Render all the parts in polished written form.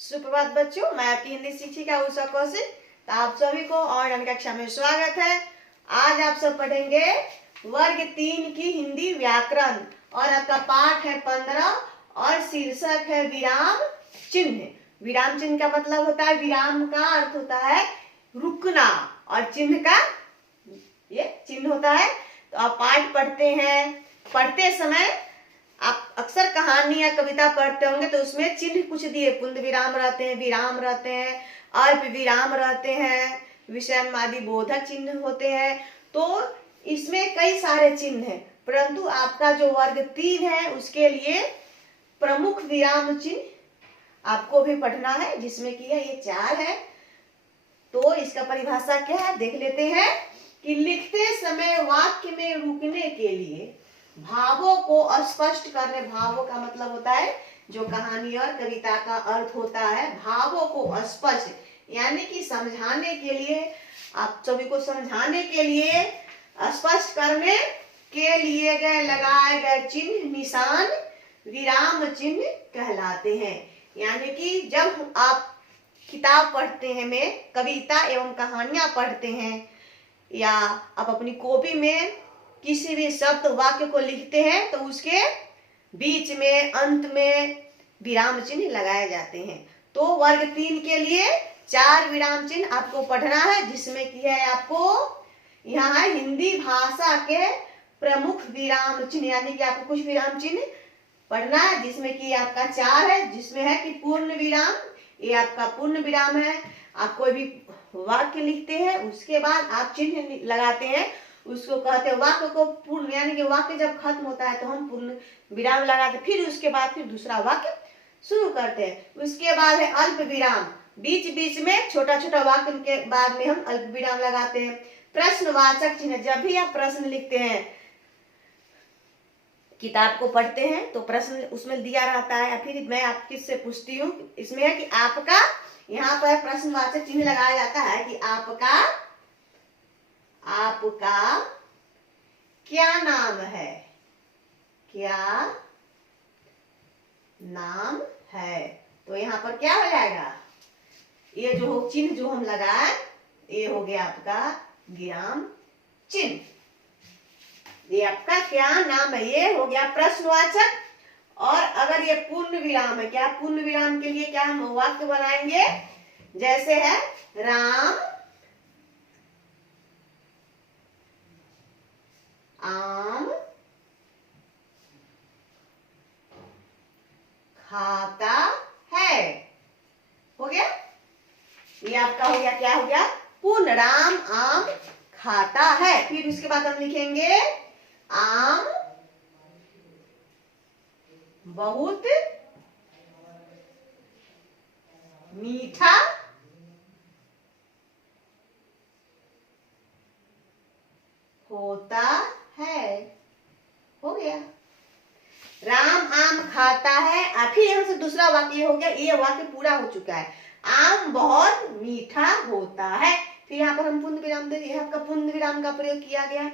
सुप्रभात बच्चों, मैं आपकी हिंदी शिक्षिका उषा कौशिक। तो आप सभी को ऑनलाइन कक्षा में स्वागत है। आज आप सब पढ़ेंगे वर्ग 3 की हिंदी व्याकरण और आपका पाठ है 15 और शीर्षक है विराम चिन्ह। विराम चिन्ह का मतलब होता है, विराम का अर्थ होता है रुकना और चिन्ह का ये चिन्ह होता है। तो आप पाठ पढ़ते हैं, पढ़ते समय आप अक्सर कहानी या कविता पढ़ते होंगे तो उसमें चिन्ह कुछ दिए, पुण्य विराम रहते हैं, विराम रहते हैं, अल्प विराम रहते हैं, विषम आदि बोधक चिन्ह होते हैं। तो इसमें कई सारे चिन्ह हैं, परंतु आपका जो वर्ग 3 है उसके लिए प्रमुख विराम चिन्ह आपको भी पढ़ना है, जिसमें कि है ये 4 है। तो इसका परिभाषा क्या है देख लेते हैं कि लिखते समय वाक्य में रुकने के लिए भावों को स्पष्ट करने, भावों का मतलब होता है जो कहानी और कविता का अर्थ होता है, भावों को स्पष्ट यानी कि समझाने के लिए, आप सभी को समझाने के लिए, स्पष्ट करने के लिए गए लगाए गए चिन्ह निशान विराम चिन्ह कहलाते हैं। यानी कि जब आप किताब पढ़ते हैं में कविता एवं कहानियां पढ़ते हैं या आप अपनी कॉपी में किसी भी शब्द वाक्य को लिखते हैं तो उसके बीच में अंत में विराम चिन्ह लगाए जाते हैं। तो वर्ग 3 के लिए 4 विराम चिन्ह आपको पढ़ना है, जिसमें कि है आपको यहाँ है हिंदी भाषा के प्रमुख विराम चिन्ह, यानी कि आपको कुछ विराम चिन्ह पढ़ना है, जिसमें कि आपका 4 है, जिसमें है कि पूर्ण विराम, ये आपका पूर्ण विराम है। आप कोई भी वाक्य लिखते हैं उसके बाद आप चिन्ह लगाते हैं, उसको कहते हैं वाक्य को पूर्ण, यानी कि वाक्य जब खत्म होता है तो हम पूर्ण विराम लगाते, फिर उसके बाद फिर दूसरा वाक्य शुरू करते हैं। उसके बाद है अल्प विराम, बीच बीच में छोटा छोटा वाक्य के बाद में हम अल्प विराम लगाते हैं। प्रश्नवाचक चिन्ह, जब भी आप प्रश्न लिखते हैं, किताब को पढ़ते हैं तो प्रश्न उसमें दिया रहता है, फिर मैं आपसे से पूछती हूँ, इसमें है कि आपका, यहाँ पर प्रश्नवाचक चिन्ह लगाया जाता है कि आपका क्या नाम है, क्या नाम है। तो यहाँ पर क्या हो जाएगा, ये जो चिन्ह जो हम लगाए ये हो गया आपका विराम चिन्ह। ये आपका क्या नाम है, ये हो गया प्रश्नवाचक। और अगर ये पूर्ण विराम है, क्या पूर्ण विराम के लिए क्या हम वाक्य बनाएंगे, जैसे है राम आम खाता है, हो गया। ये आपका हो गया, क्या हो गया, पूर्ण, राम आम खाता है। फिर उसके बाद हम लिखेंगे आम बहुत मीठा होता है, हो गया। राम आम खाता है, फिर यहाँ से दूसरा वाक्य हो गया, ये वाक्य पूरा हो चुका है, आम बहुत मीठा होता है। फिर यहाँ पर हम पूर्ण विराम दे, ये आपका पूर्ण विराम का प्रयोग किया गया।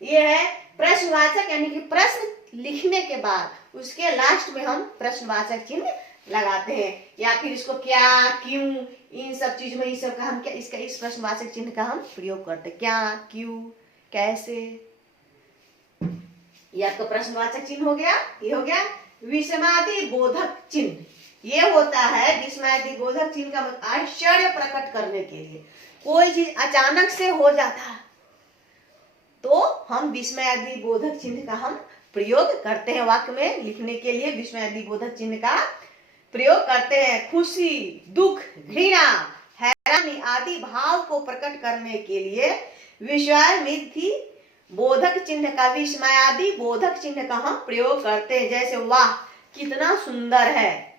ये है प्रश्नवाचक, यानी कि प्रश्न लिखने के बाद उसके लास्ट में हम प्रश्नवाचक चिन्ह लगाते हैं, या फिर इसको क्या, क्यों, इन सब चीज में इस सब का हम क्या, इसका इस प्रश्नवाचक चिन्ह का हम प्रयोग करते हैं, क्या, क्यों, कैसे। ये आपका प्रश्नवाचक चिन्ह हो गया। ये हो गया विषमादि बोधक चिन्ह, ये होता है विषमादि बोधक चिन्ह का मतलब आश्चर्य प्रकट करने के लिए, कोई चीज अचानक से हो जाता तो हम विस्मयादि बोधक चिन्ह का हम प्रयोग करते हैं, वाक्य में लिखने के लिए विस्मयादि बोधक चिन्ह का प्रयोग करते हैं। खुशी, दुख, घृणा, हैरानी आदि भाव को प्रकट करने के लिए विस्मयादि बोधक चिन्ह का, विस्मयादि बोधक चिन्ह का हम प्रयोग करते हैं। जैसे वाह कितना सुंदर है,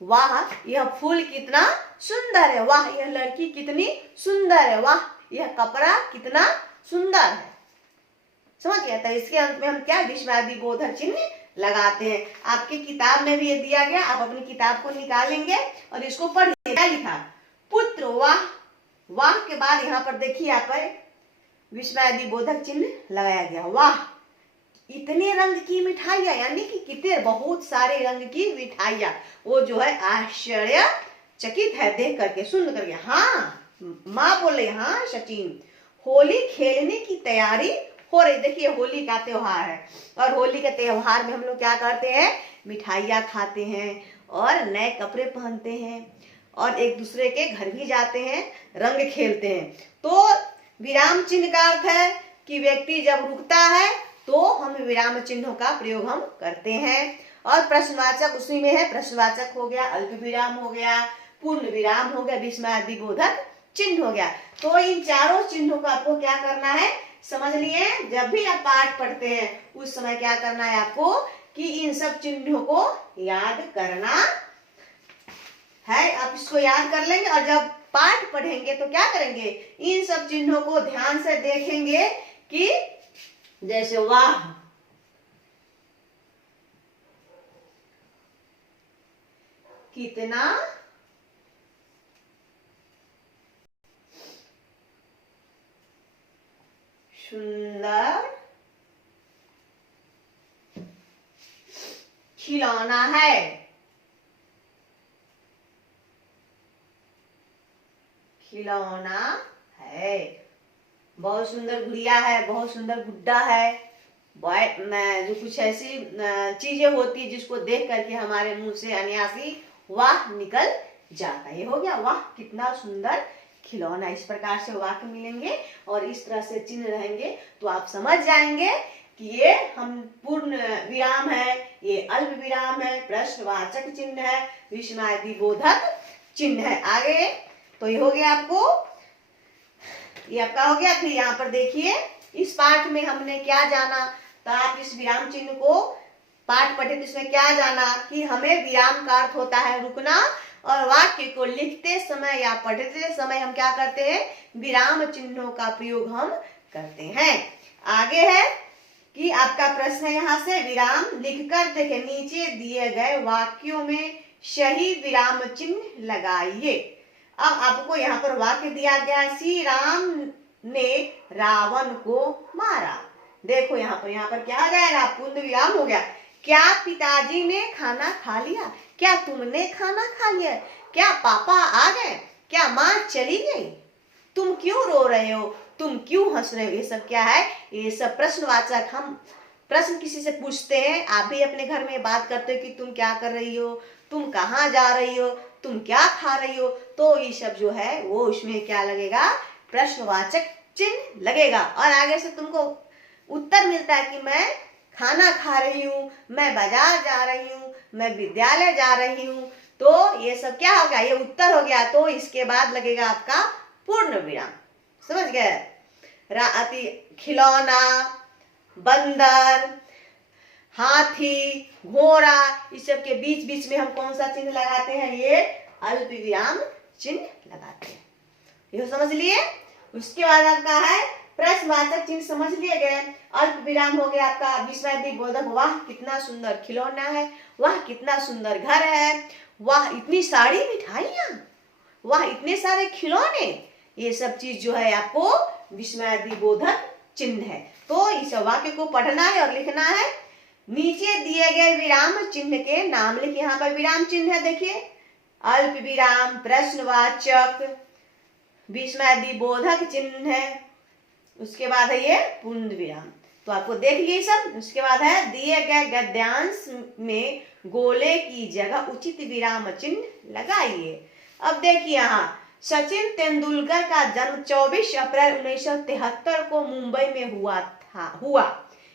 वाह यह फूल कितना सुंदर है, वाह यह लड़की कितनी सुंदर है, वाह यह कपड़ा कितना सुंदर है, समझ गया। तो इसके अंत में हम क्या विस्मयादि बोधक चिन्ह लगाते हैं। आपकी किताब में भी ये दिया गया, आप अपनी किताब को निकालेंगे और इसको पढ़िए। क्या लिखा, पुत्र वाह, वाह के बाद यहाँ पर देखिए यहाँ पर विस्मयादि बोधक चिन्ह लगाया गया, वाह इतने रंग की मिठाइयां, यानी कि कितने बहुत सारे रंग की मिठाइयां, वो जो है आश्चर्य चकित है देख करके, सुन करके। हाँ, माँ बोल रही, हाँ सचिन, होली खेलने की तैयारी हो रही। देखिए होली का त्योहार है और होली के त्योहार में हम लोग क्या करते हैं, मिठाइयाँ खाते हैं और नए कपड़े पहनते हैं और एक दूसरे के घर भी जाते हैं, रंग खेलते हैं। तो विराम चिन्ह का अर्थ है कि व्यक्ति जब रुकता है तो हम विराम चिन्हों का प्रयोग हम करते हैं। और प्रश्नवाचक उसी में है, प्रश्नवाचक हो गया, अल्प विराम हो गया, पूर्ण विराम हो गया, विस्मयादि बोधक चिन्ह हो गया। तो इन चारों चिन्हों का आपको क्या करना है, समझ लिए। जब भी आप पाठ पढ़ते हैं उस समय क्या करना है आपको कि इन सब चिन्हों को याद करना है। आप इसको याद कर लेंगे और जब पाठ पढ़ेंगे तो क्या करेंगे, इन सब चिन्हों को ध्यान से देखेंगे कि जैसे वाह, कितना सुंदर खिलौना है, खिलौना है। बहुत सुंदर गुड़िया है, बहुत सुंदर गुड्डा है। जो कुछ ऐसी चीजें होती है जिसको देख करके हमारे मुंह से अनायासी वाह निकल जाता है। ये हो गया वाह कितना सुंदर खिलौना। इस प्रकार से वाक्य मिलेंगे और इस तरह से चिन्ह रहेंगे तो आप समझ जाएंगे कि ये हम पूर्ण विराम है, ये अल्प विराम है, प्रश्नवाचक चिन्ह है, विस्मयादि बोधक चिन्ह है। आगे तो ये हो गया आपको, ये आपका हो गया। फिर यहाँ पर देखिए इस पाठ में हमने क्या जाना, तो आप इस विराम चिन्ह को पाठ पढ़े तो इसमें क्या जाना कि हमें विराम का अर्थ होता है रुकना, और वाक्य को लिखते समय या पढ़ते समय हम क्या करते हैं, विराम चिन्हों का प्रयोग हम करते हैं। आगे है कि आपका प्रश्न है यहाँ से, विराम लिखकर देखे नीचे दिए गए वाक्यों में सही विराम चिन्ह लगाइए। अब आपको यहाँ पर वाक्य दिया गया, श्री राम ने रावण को मारा। देखो यहाँ पर क्या आ जाएगा, पूर्ण विराम हो गया। क्या पिताजी ने खाना खा लिया, क्या तुमने खाना खा लिया, क्या पापा आ गए, क्या माँ चली गई, तुम क्यों रो रहे हो, तुम क्यों हंस रहे हो। ये सब क्या है, ये सब प्रश्नवाचक। हम प्रश्न किसी से पूछते हैं, आप भी अपने घर में बात करते हो कि तुम क्या कर रही हो, तुम कहाँ जा रही हो, तुम क्या खा रही हो, तो ये सब जो है वो उसमें क्या लगेगा, प्रश्नवाचक चिन्ह लगेगा। और आगे से तुमको उत्तर मिलता है कि मैं खाना खा रही हूँ, मैं बाजार जा रही हूँ, मैं विद्यालय जा रही हूँ, तो ये सब क्या हो गया, ये उत्तर हो गया। तो इसके बाद लगेगा आपका पूर्ण विराम। समझ गए। खिलौना, बंदर, हाथी, घोड़ा, इस सब के बीच बीच में हम कौन सा चिन्ह लगाते हैं, ये अल्प विराम चिन्ह लगाते हैं। ये समझ लिए। उसके बाद आपका है प्रश्नवाचक चिन्ह, समझ लिए गए। अल्प विराम हो गया आपका विस्मयादि बोधक, वाह कितना सुंदर खिलौना है, वाह कितना सुंदर घर है, वाह इतनी सारी मिठाइयाँ, वाह इतने सारे खिलौने, ये सब चीज जो है आपको विस्मयादि बोधक चिन्ह है। तो इस वाक्य को पढ़ना है और लिखना है। नीचे दिए गए विराम चिन्ह के नाम लिखिए। यहाँ पर विराम चिन्ह है, देखिए अल्प विराम, प्रश्नवाचक, विस्मयादि बोधक चिन्ह है, उसके बाद है ये पूर्ण विराम। तो आपको देख लिए सब। उसके बाद है दिए गए गद्यांश में गोले की जगह उचित विराम चिन्ह लगाइए। अब देखिए यहाँ सचिन तेंदुलकर का जन्म 24 अप्रैल 1973 को मुंबई में हुआ।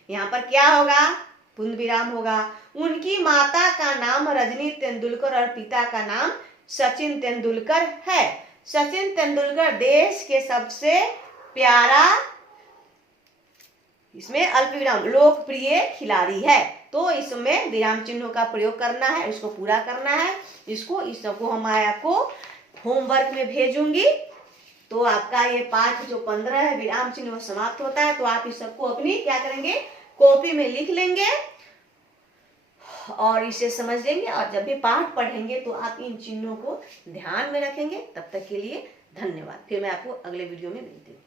यहाँ पर क्या होगा, पूर्ण विराम होगा। उनकी माता का नाम रजनी तेंदुलकर और पिता का नाम सचिन तेंदुलकर है। सचिन तेंदुलकर देश के सबसे प्यारा, इसमें अल्प विराम, लोकप्रिय खिलाड़ी है। तो इसमें विराम चिन्हों का प्रयोग करना है, इसको पूरा करना है। इस सबको हम आपको होमवर्क में भेजूंगी। तो आपका ये पाठ जो 15 है विराम चिन्ह वो समाप्त होता है। तो आप इस सबको अपनी क्या करेंगे, कॉपी में लिख लेंगे और इसे समझ लेंगे। और जब भी पाठ पढ़ेंगे तो आप इन चिन्हों को ध्यान में रखेंगे। तब तक के लिए धन्यवाद। फिर मैं आपको अगले वीडियो में मिलती हूँ।